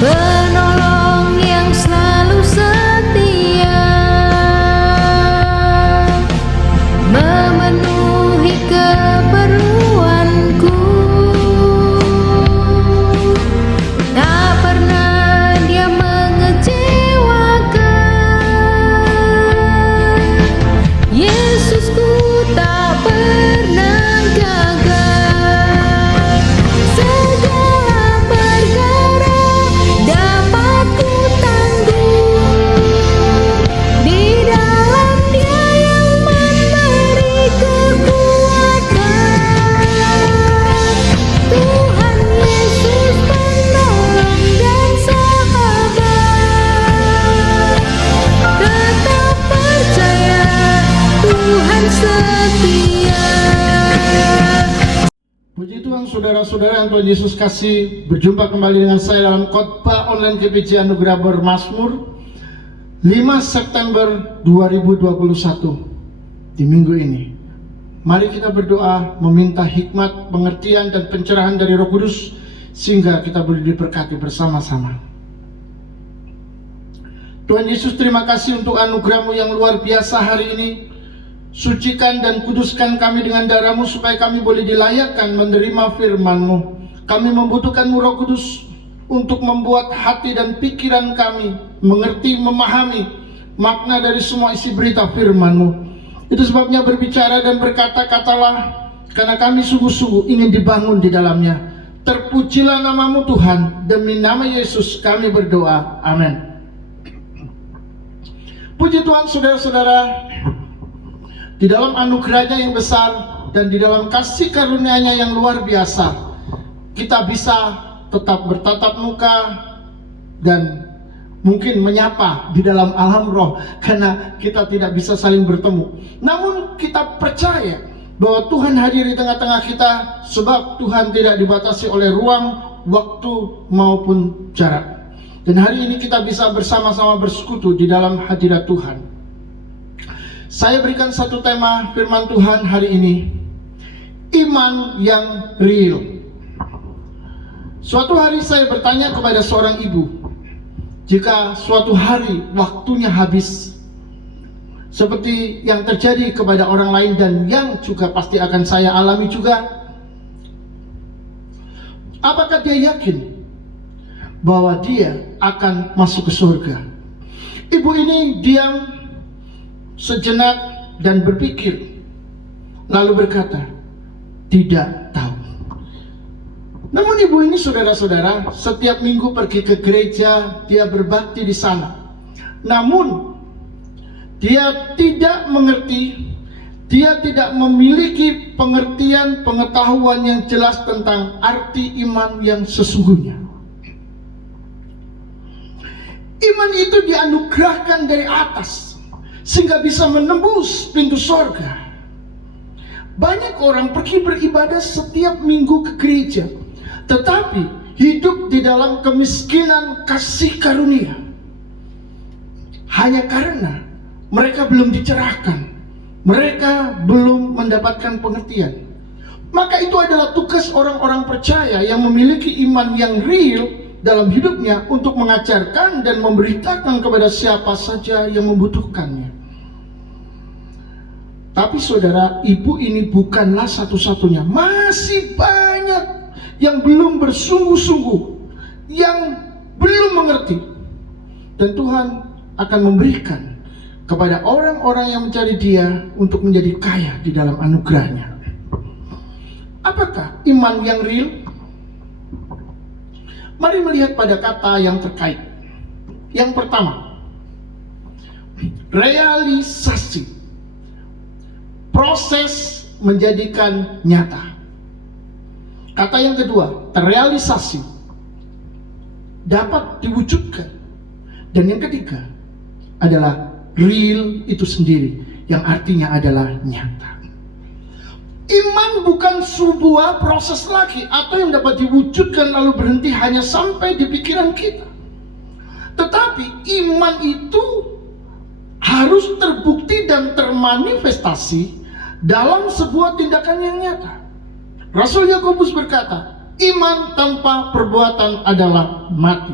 penolong yang selalu setia, memenuhi keperluanku. Tak pernah dia mengecewakan. Yesusku tak pernah gagal. Segala perkara dapat ku tanggung di dalam Dia yang memberi kekuatan. Tuhan Yesus penolong dan sahabat, tetap percaya Tuhan setia. Puji Tuhan, saudara-saudara yang Tuhan Yesus kasih, berjumpa kembali dengan saya dalam khotbah online GPJ Anugerah Bermazmur 5 September 2021 di minggu ini. Mari kita berdoa meminta hikmat, pengertian dan pencerahan dari Roh Kudus sehingga kita boleh diberkati bersama-sama. Tuhan Yesus, terima kasih untuk anugerah-Mu yang luar biasa hari ini. Sucikan dan kuduskan kami dengan darah-Mu supaya kami boleh dilayakkan menerima firman-Mu. Kami membutuhkan-Mu Roh Kudus untuk membuat hati dan pikiran kami mengerti, memahami makna dari semua isi berita firman-Mu. Itu sebabnya berbicara dan berkata-katalah, karena kami sungguh-sungguh ingin dibangun di dalamnya. Terpujilah nama-Mu Tuhan, demi nama Yesus kami berdoa, amin. Puji Tuhan, saudara-saudara, di dalam anugerahnya yang besar dan di dalam kasih karunia-Nya yang luar biasa, kita bisa tetap bertatap muka dan mungkin menyapa di dalam alam roh, karena kita tidak bisa saling bertemu. Namun kita percaya bahwa Tuhan hadir di tengah-tengah kita, sebab Tuhan tidak dibatasi oleh ruang, waktu maupun jarak. Dan hari ini kita bisa bersama-sama bersekutu di dalam hadirat Tuhan. Saya berikan satu tema firman Tuhan hari ini, iman yang real. Suatu hari saya bertanya kepada seorang ibu, jika suatu hari waktunya habis, seperti yang terjadi kepada orang lain dan yang juga pasti akan saya alami juga, apakah dia yakin bahwa dia akan masuk ke surga? Ibu ini diam sejenak dan berpikir, lalu berkata, tidak tahu. Namun ibu ini, saudara-saudara, setiap minggu pergi ke gereja, dia berbakti di sana. Namun dia tidak mengerti, dia tidak memiliki pengertian, pengetahuan yang jelas tentang arti iman yang sesungguhnya. Iman itu dianugerahkan dari atas sehingga bisa menembus pintu sorga. Banyak orang pergi beribadah setiap minggu ke gereja, tetapi hidup di dalam kemiskinan kasih karunia, hanya karena mereka belum dicerahkan, mereka belum mendapatkan pengertian. Maka itu adalah tugas orang-orang percaya yang memiliki iman yang real dalam hidupnya untuk mengajarkan dan memberitakan kepada siapa saja yang membutuhkannya. Tapi saudara, ibu ini bukanlah satu-satunya. Masih banyak yang belum bersungguh-sungguh, yang belum mengerti. Dan Tuhan akan memberikan kepada orang-orang yang mencari Dia untuk menjadi kaya di dalam anugerahnya. Apakah iman yang real? Mari melihat pada kata yang terkait. Yang pertama, realisasi. Proses menjadikan nyata. Kata yang kedua, terrealisasi, dapat diwujudkan. Dan yang ketiga adalah real itu sendiri, yang artinya adalah nyata. Iman bukan sebuah proses lagi atau yang dapat diwujudkan lalu berhenti hanya sampai di pikiran kita. Tetapi iman itu harus terbukti dan termanifestasi dalam sebuah tindakan yang nyata. Rasul Yakobus berkata, iman tanpa perbuatan adalah mati.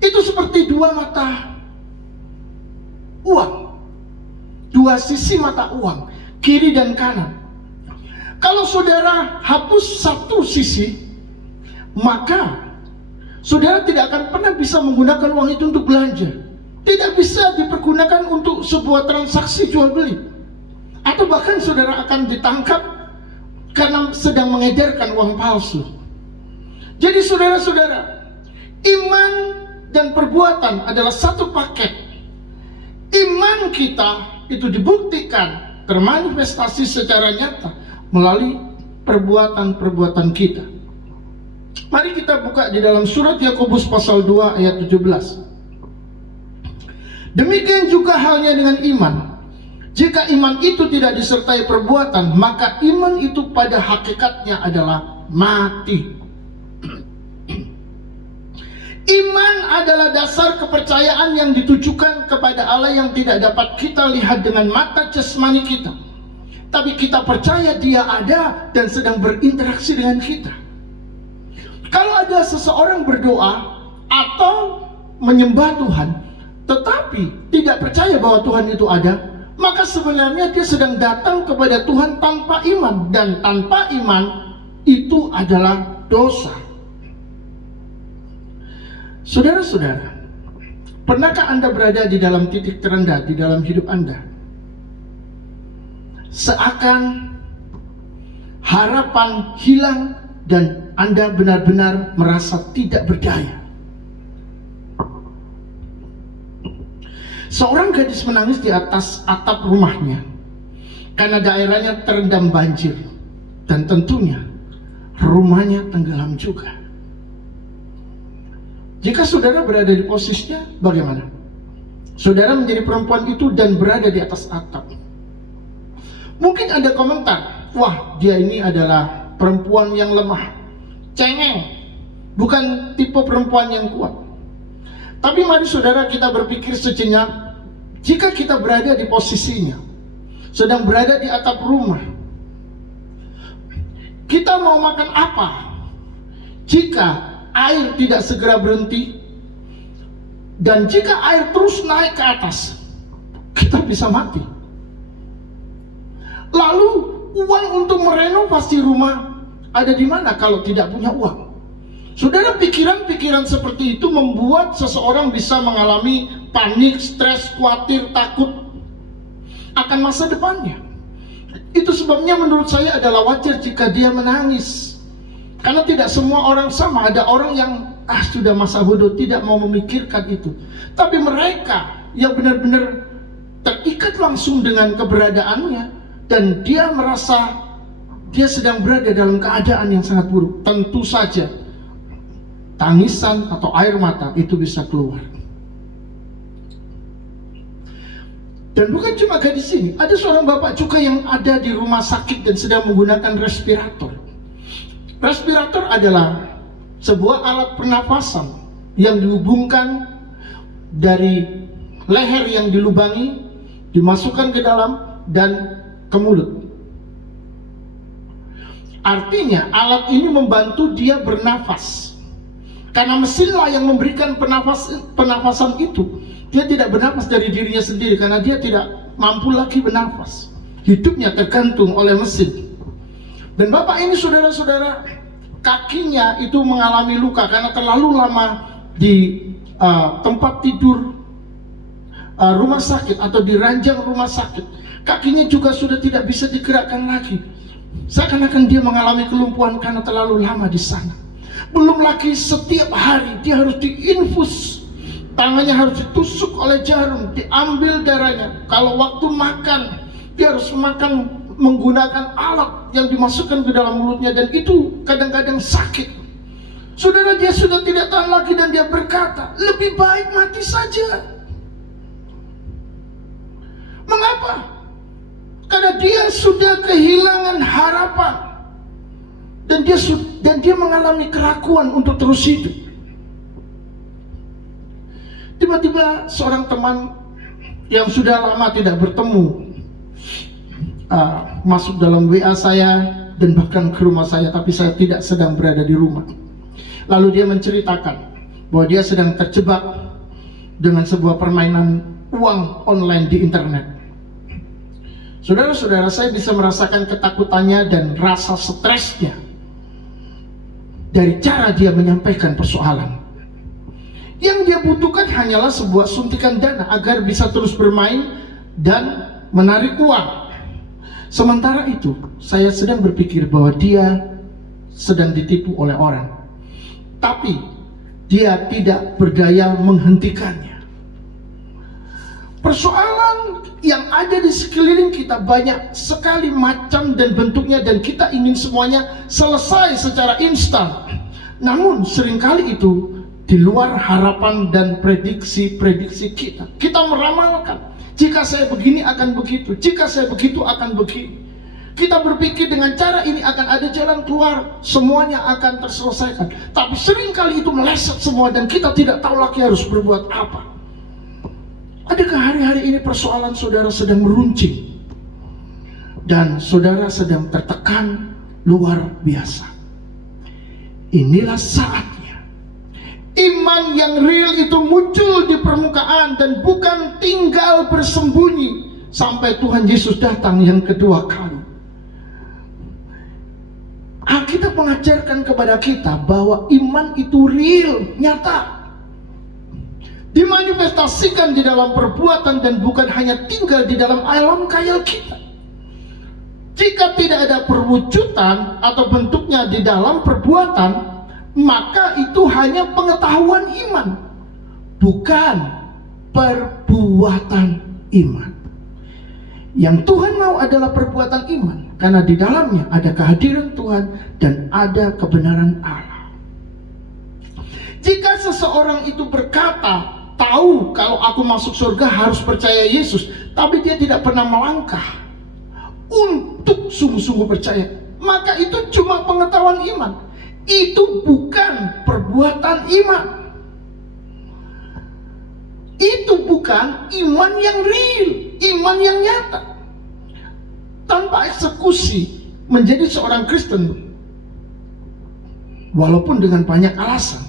Itu seperti dua mata uang, dua sisi mata uang, kiri dan kanan. Kalau saudara hapus satu sisi, maka saudara tidak akan pernah bisa menggunakan uang itu untuk belanja. Tidak bisa dipergunakan untuk sebuah transaksi jual beli. Atau bahkan saudara akan ditangkap karena sedang mengedarkan uang palsu. Jadi saudara-saudara, iman dan perbuatan adalah satu paket. Iman kita itu dibuktikan, termanifestasi secara nyata melalui perbuatan-perbuatan kita. Mari kita buka di dalam surat Yakobus pasal 2 ayat 17. Demikian juga halnya dengan iman. Jika iman itu tidak disertai perbuatan, maka iman itu pada hakikatnya adalah mati. Iman adalah dasar kepercayaan yang ditujukan kepada Allah yang tidak dapat kita lihat dengan mata jasmani kita, tapi kita percaya Dia ada dan sedang berinteraksi dengan kita. Kalau ada seseorang berdoa atau menyembah Tuhan tetapi tidak percaya bahwa Tuhan itu ada, maka sebenarnya dia sedang datang kepada Tuhan tanpa iman, dan tanpa iman itu adalah dosa. Saudara-saudara, pernahkah Anda berada di dalam titik terendah di dalam hidup Anda? Seakan harapan hilang dan Anda benar-benar merasa tidak berdaya. Seorang gadis menangis di atas atap rumahnya karena daerahnya terendam banjir, dan tentunya rumahnya tenggelam juga. Jika saudara berada di posisinya, bagaimana? Saudara menjadi perempuan itu dan berada di atas atap. Mungkin ada komentar, wah, dia ini adalah perempuan yang lemah, cengeng, bukan tipe perempuan yang kuat. Tapi mari saudara kita berpikir sejenak, jika kita berada di posisinya, sedang berada di atap rumah, kita mau makan apa jika air tidak segera berhenti? Dan jika air terus naik ke atas, kita bisa mati. Lalu uang untuk merenovasi rumah ada di mana kalau tidak punya uang? Saudara, pikiran-pikiran seperti itu membuat seseorang bisa mengalami panik, stres, khawatir, takut akan masa depannya. Itu sebabnya menurut saya adalah wajar jika dia menangis. Karena tidak semua orang sama. Ada orang yang sudah masa bodoh, tidak mau memikirkan itu. Tapi mereka yang benar-benar terikat langsung dengan keberadaannya, dan dia merasa dia sedang berada dalam keadaan yang sangat buruk, tentu saja tangisan atau air mata itu bisa keluar. Dan bukan cuma gadis ini, ada seorang bapak juga yang ada di rumah sakit dan sedang menggunakan respirator. Respirator adalah sebuah alat pernafasan yang dihubungkan dari leher yang dilubangi, dimasukkan ke dalam dan ke mulut. Artinya alat ini membantu dia bernafas. Karena mesinlah yang memberikan pernafasan itu. Dia tidak bernafas dari dirinya sendiri karena dia tidak mampu lagi bernafas. Hidupnya tergantung oleh mesin. Dan bapak ini, saudara-saudara, kakinya itu mengalami luka karena terlalu lama di tempat tidur rumah sakit atau di ranjang rumah sakit. Kakinya juga sudah tidak bisa digerakkan lagi. Seakan-akan dia mengalami kelumpuhan karena terlalu lama di sana. Belum lagi setiap hari dia harus diinfus, tangannya harus ditusuk oleh jarum, diambil darahnya. Kalau waktu makan, dia harus makan menggunakan alat yang dimasukkan ke dalam mulutnya, dan itu kadang-kadang sakit. Saudara, dia sudah tidak tahan lagi dan dia berkata, lebih baik mati saja. Mengapa? Karena dia sudah kehilangan harapan. Dan dia mengalami keraguan untuk terus hidup. Tiba-tiba seorang teman yang sudah lama tidak bertemu masuk dalam WA saya dan bahkan ke rumah saya, tapi saya tidak sedang berada di rumah. Lalu dia menceritakan bahwa dia sedang terjebak dengan sebuah permainan uang online di internet. Saudara-saudara, saya bisa merasakan ketakutannya dan rasa stresnya dari cara dia menyampaikan persoalan. Yang dia butuhkan hanyalah sebuah suntikan dana agar bisa terus bermain dan menarik uang. Sementara itu, saya sedang berpikir bahwa dia sedang ditipu oleh orang, tapi dia tidak berdaya menghentikannya. Persoalan yang ada di sekeliling kita banyak sekali macam dan bentuknya, dan kita ingin semuanya selesai secara instan. Namun seringkali itu di luar harapan dan prediksi-prediksi kita. Kita meramalkan, jika saya begini akan begitu, jika saya begitu akan begini. Kita berpikir dengan cara ini akan ada jalan keluar, semuanya akan terselesaikan. Tapi seringkali itu meleset semua dan kita tidak tahu lagi harus berbuat apa. Adakah hari-hari ini persoalan saudara sedang meruncing dan saudara sedang tertekan luar biasa? Inilah saatnya iman yang real itu muncul di permukaan dan bukan tinggal bersembunyi sampai Tuhan Yesus datang yang kedua kali. Alkitab mengajarkan kepada kita bahwa iman itu real, nyata, dimanifestasikan di dalam perbuatan dan bukan hanya tinggal di dalam alam khayal kita. Jika tidak ada perwujudan atau bentuknya di dalam perbuatan, maka itu hanya pengetahuan iman, bukan perbuatan iman. Yang Tuhan mau adalah perbuatan iman, karena di dalamnya ada kehadiran Tuhan dan ada kebenaran Allah. Jika seseorang itu berkata, tahu kalau aku masuk surga harus percaya Yesus, tapi dia tidak pernah melangkah untuk sungguh-sungguh percaya, maka itu cuma pengetahuan iman. Itu bukan perbuatan iman. Itu bukan iman yang real, iman yang nyata. Tanpa eksekusi menjadi seorang Kristen, walaupun dengan banyak alasan,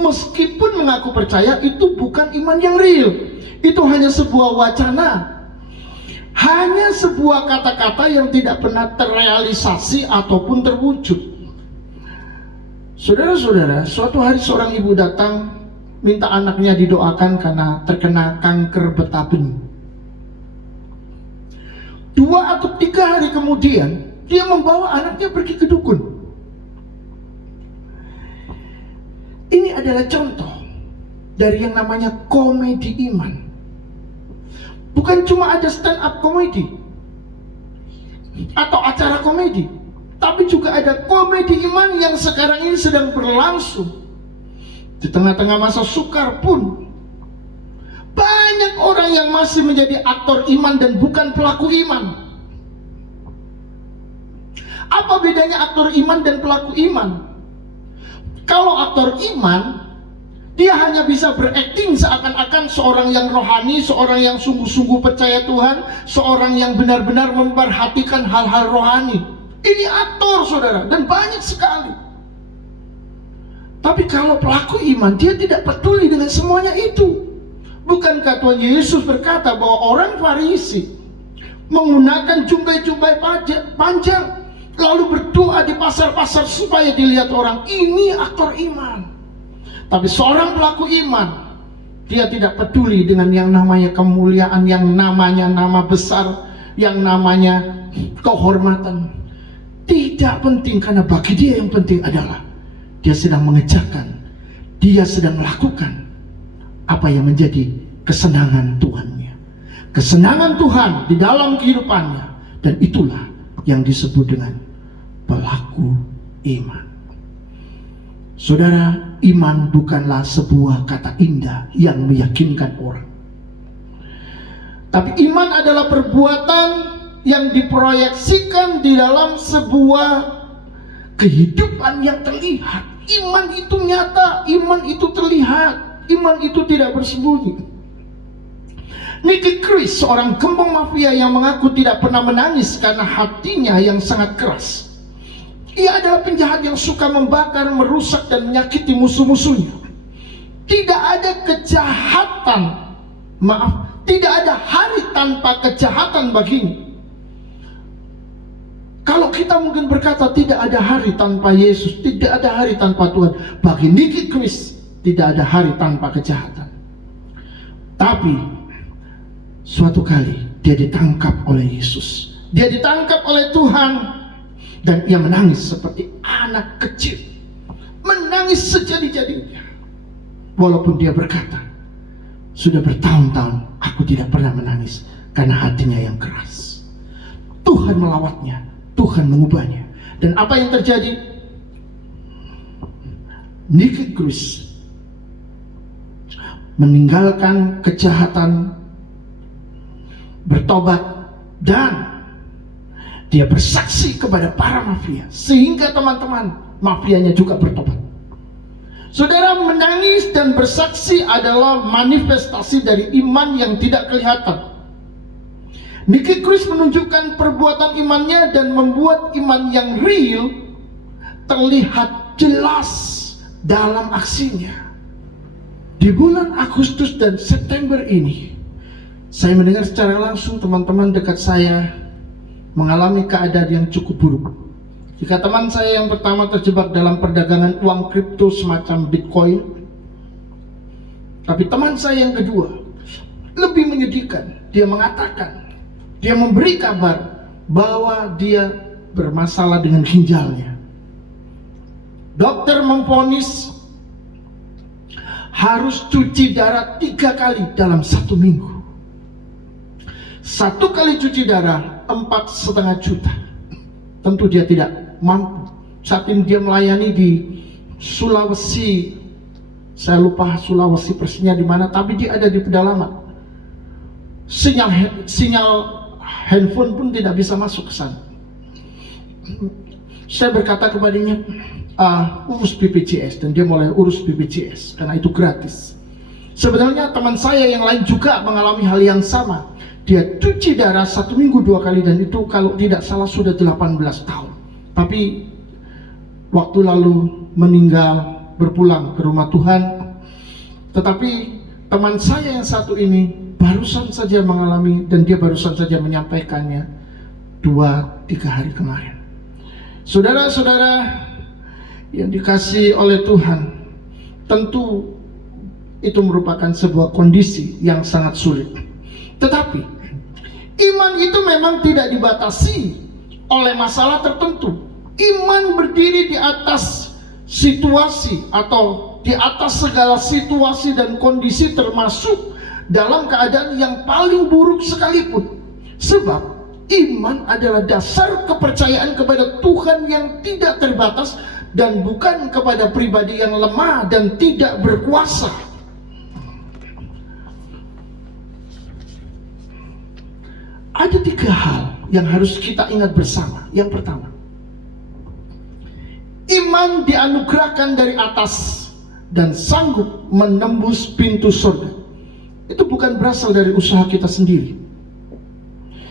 meskipun mengaku percaya, itu bukan iman yang real. Itu hanya sebuah wacana, hanya sebuah kata-kata yang tidak pernah terrealisasi ataupun terwujud. Saudara-saudara, suatu hari seorang ibu datang minta anaknya didoakan karena terkena kanker getah bening. 2 atau 3 hari kemudian dia membawa anaknya pergi ke dukun. Ini adalah contoh dari yang namanya komedi iman. Bukan cuma ada stand up komedi atau acara komedi, tapi juga ada komedi iman yang sekarang ini sedang berlangsung. Di tengah-tengah masa sukar pun banyak orang yang masih menjadi aktor iman dan bukan pelaku iman. Apa bedanya aktor iman dan pelaku iman? Kalau aktor iman, dia hanya bisa berakting seakan-akan seorang yang rohani, seorang yang sungguh-sungguh percaya Tuhan, seorang yang benar-benar memperhatikan hal-hal rohani. Ini aktor, saudara, dan banyak sekali. Tapi kalau pelaku iman, dia tidak peduli dengan semuanya itu. Bukankah Tuhan Yesus berkata bahwa orang Farisi menggunakan jumbai-jumbai panjang, lalu berdoa di pasar-pasar supaya dilihat orang? Ini aktor iman. Tapi seorang pelaku iman, dia tidak peduli dengan yang namanya kemuliaan, yang namanya nama besar, yang namanya kehormatan. Tidak penting, karena bagi dia yang penting adalah dia sedang mengejarkan, dia sedang melakukan apa yang menjadi kesenangan Tuhannya, kesenangan Tuhan di dalam kehidupannya. Dan itulah yang disebut dengan pelaku iman. Saudara, iman bukanlah sebuah kata indah yang meyakinkan orang, tapi iman adalah perbuatan yang diproyeksikan di dalam sebuah kehidupan yang terlihat. Iman itu nyata, iman itu terlihat, iman itu tidak bersembunyi. Nicky Chris, seorang gembong mafia yang mengaku tidak pernah menangis karena hatinya yang sangat keras. Ia adalah penjahat yang suka membakar, merusak, dan menyakiti musuh-musuhnya. Tidak ada kejahatan, tidak ada hari tanpa kejahatan baginya. Kalau kita mungkin berkata tidak ada hari tanpa Yesus, tidak ada hari tanpa Tuhan, bagi Nicky Chris tidak ada hari tanpa kejahatan. Tapi suatu kali dia ditangkap oleh Yesus, dia ditangkap oleh Tuhan, dan ia menangis seperti anak kecil, menangis sejadi-jadinya. Walaupun dia berkata, sudah bertahun-tahun aku tidak pernah menangis karena hatinya yang keras. Tuhan melawatnya, Tuhan mengubahnya. Dan apa yang terjadi? Nicky Chris meninggalkan kejahatan, bertobat, dan dia bersaksi kepada para mafia, sehingga teman-teman mafianya juga bertobat. Saudara, menangis dan bersaksi adalah manifestasi dari iman yang tidak kelihatan. Nicky Chris menunjukkan perbuatan imannya dan membuat iman yang real terlihat jelas dalam aksinya. Di bulan Agustus dan September ini, saya mendengar secara langsung teman-teman dekat saya mengalami keadaan yang cukup buruk. Jika teman saya yang pertama terjebak dalam perdagangan uang kripto semacam Bitcoin, tapi teman saya yang kedua lebih menyedihkan. Dia mengatakan, dia memberi kabar bahwa dia bermasalah dengan ginjalnya. Dokter memvonis harus cuci darah 3 kali dalam 1 minggu. 1 kali cuci darah 4,5 juta. Tentu dia tidak mampu. Saat ini dia melayani di Sulawesi, saya lupa Sulawesi persisnya di mana, tapi dia ada di pedalaman. Sinyal handphone pun tidak bisa masuk ke sana. Saya berkata kepadanya, urus BPJS, dan dia mulai urus BPJS karena itu gratis. Sebenarnya teman saya yang lain juga mengalami hal yang sama. Dia cuci darah 1 minggu 2 kali, dan itu kalau tidak salah sudah 18 tahun. Tapi waktu lalu meninggal, berpulang ke rumah Tuhan. Tetapi teman saya yang satu ini barusan saja mengalami, dan dia barusan saja menyampaikannya 2-3 hari kemarin. Saudara-saudara yang dikasihi oleh Tuhan, tentu itu merupakan sebuah kondisi yang sangat sulit. Tetapi iman itu memang tidak dibatasi oleh masalah tertentu. Iman berdiri di atas situasi atau di atas segala situasi dan kondisi, termasuk dalam keadaan yang paling buruk sekalipun. Sebab iman adalah dasar kepercayaan kepada Tuhan yang tidak terbatas, dan bukan kepada pribadi yang lemah dan tidak berkuasa. Ada 3 hal yang harus kita ingat bersama. Yang pertama, iman dianugerahkan dari atas dan sanggup menembus pintu surga. Itu bukan berasal dari usaha kita sendiri,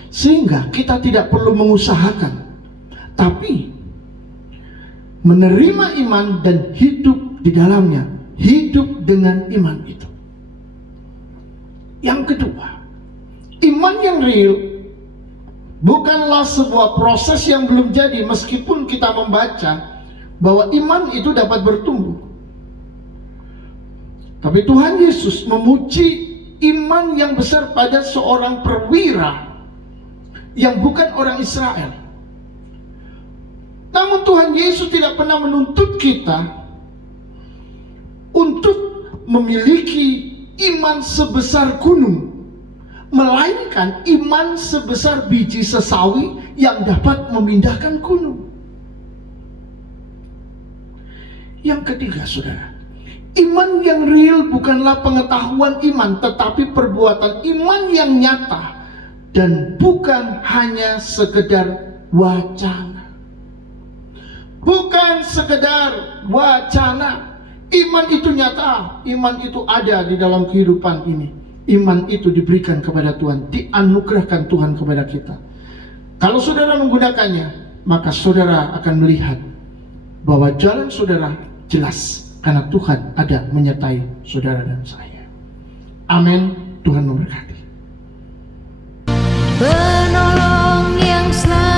sehingga kita tidak perlu mengusahakan, tapi menerima iman dan hidup di dalamnya, hidup dengan iman itu. Yang kedua, iman yang real bukanlah sebuah proses yang belum jadi, meskipun kita membaca bahwa iman itu dapat bertumbuh. Tapi Tuhan Yesus memuji iman yang besar pada seorang perwira yang bukan orang Israel. Namun Tuhan Yesus tidak pernah menuntut kita untuk memiliki iman sebesar gunung, melainkan iman sebesar biji sesawi yang dapat memindahkan gunung. Yang ketiga, saudara, iman yang real bukanlah pengetahuan iman, tetapi perbuatan iman yang nyata, dan bukan hanya sekedar wacana. Bukan sekedar wacana. Iman itu nyata, iman itu ada di dalam kehidupan ini. Iman itu diberikan kepada Tuhan, dianugerahkan Tuhan kepada kita. Kalau saudara menggunakannya, maka saudara akan melihat bahwa jalan saudara jelas karena Tuhan ada menyertai saudara dan saya. Amin. Tuhan memberkati. Penolong yang selalu